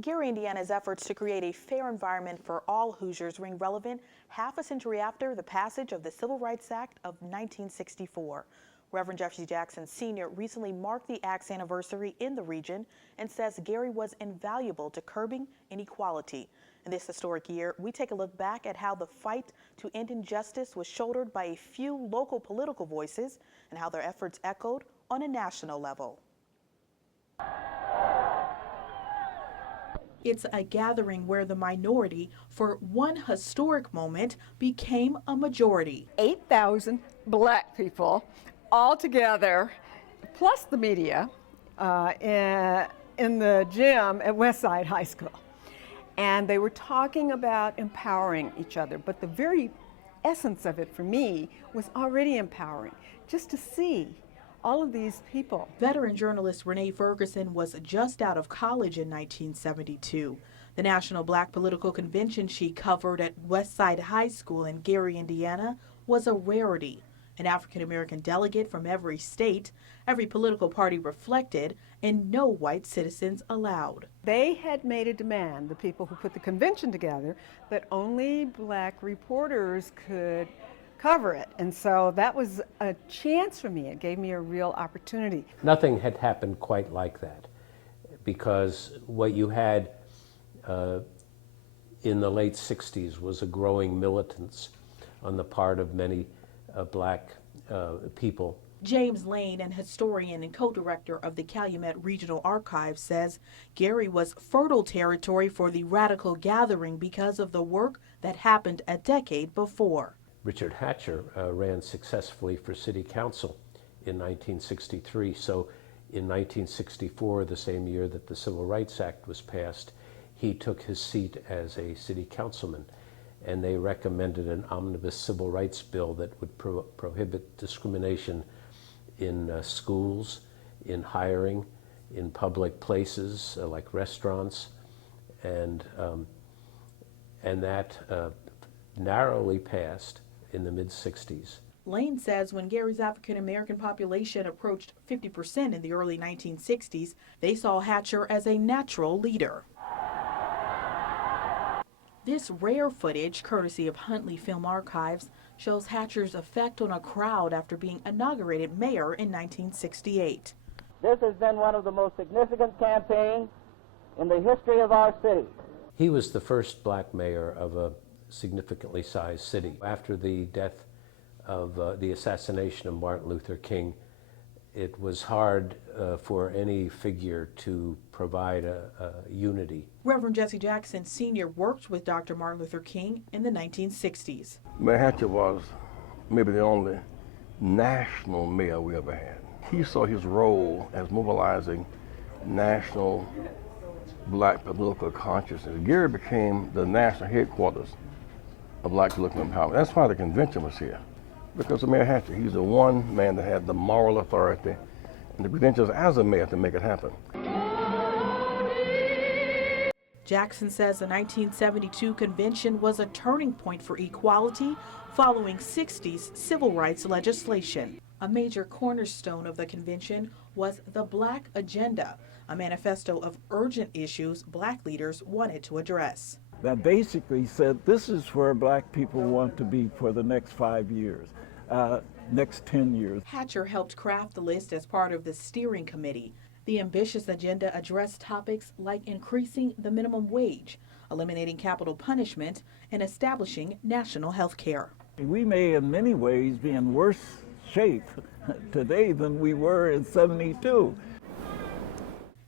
Gary, Indiana's efforts to create a fair environment for all Hoosiers ring relevant half a century after the passage of the Civil Rights Act of 1964. Reverend Jesse Jackson Sr. recently marked the act's anniversary in the region and says Gary was invaluable to curbing inequality. In this historic year, we take a look back at how the fight to end injustice was shouldered by a few local political voices and how their efforts echoed on a national level. It's a gathering where the minority, for one historic moment, became a majority. 8,000 black people all together, plus the media, in the gym at Westside High School. And they were talking about empowering each other, but the very essence of it for me was already empowering, just to see all of these people. Veteran journalist Renee Ferguson was just out of college in 1972. The National Black Political Convention she covered at Westside High School in Gary, Indiana, was a rarity. An African-American delegate from every state, every political party reflected, and no white citizens allowed. They had made a demand, the people who put the convention together, that only black reporters could cover it. And so that was a chance for me. It gave me a real opportunity. Nothing had happened quite like that, because what you had in the late 60s was a growing militance on the part of many black people. James Lane, an historian and co-director of the Calumet Regional Archive, says Gary was fertile territory for the radical gathering because of the work that happened a decade before. Richard Hatcher ran successfully for city council in 1963. So in 1964, the same year that the Civil Rights Act was passed, he took his seat as a city councilman. And they recommended an omnibus civil rights bill that would prohibit discrimination in schools, in hiring, in public places like restaurants, and that narrowly passed in the mid-60s. Lane says when Gary's African-American population approached 50% in the early 1960s, they saw Hatcher as a natural leader. This rare footage, courtesy of Huntley Film Archives, shows Hatcher's effect on a crowd after being inaugurated mayor in 1968. This has been one of the most significant campaigns in the history of our city. He was the first black mayor of a significantly sized city. After the death of the assassination of Martin Luther King, it was hard for any figure to provide a unity. Reverend Jesse Jackson Sr. worked with Dr. Martin Luther King in the 1960s. Mayor Hatcher was maybe the only national mayor we ever had. He saw his role as mobilizing national black political consciousness. Gary became the national headquarters of black political empowerment. That's why the convention was here. Because of Mayor Hatcher, he's the one man that had the moral authority and the credentials as a mayor to make it happen. Jackson says the 1972 convention was a turning point for equality following 60s civil rights legislation. A major cornerstone of the convention was the Black Agenda, a manifesto of urgent issues black leaders wanted to address. That basically said this is where black people want to be for the next 5 years, next 10 years. Hatcher helped craft the list as part of the steering committee. The ambitious agenda addressed topics like increasing the minimum wage, eliminating capital punishment, and establishing national health care. We may in many ways be in worse shape today than we were in '72.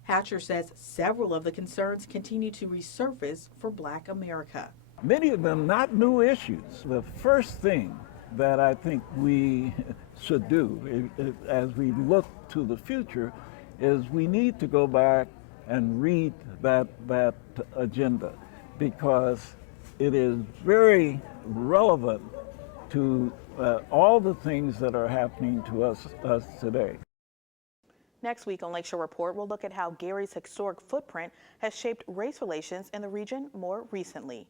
Hatcher says several of the concerns continue to resurface for black America. Many of them not new issues. The first thing that I think we should do as we look to the future is we need to go back and read that agenda, because it is very relevant to all the things that are happening to us today. Next week on Lakeshore Report, we'll look at how Gary's historic footprint has shaped race relations in the region more recently.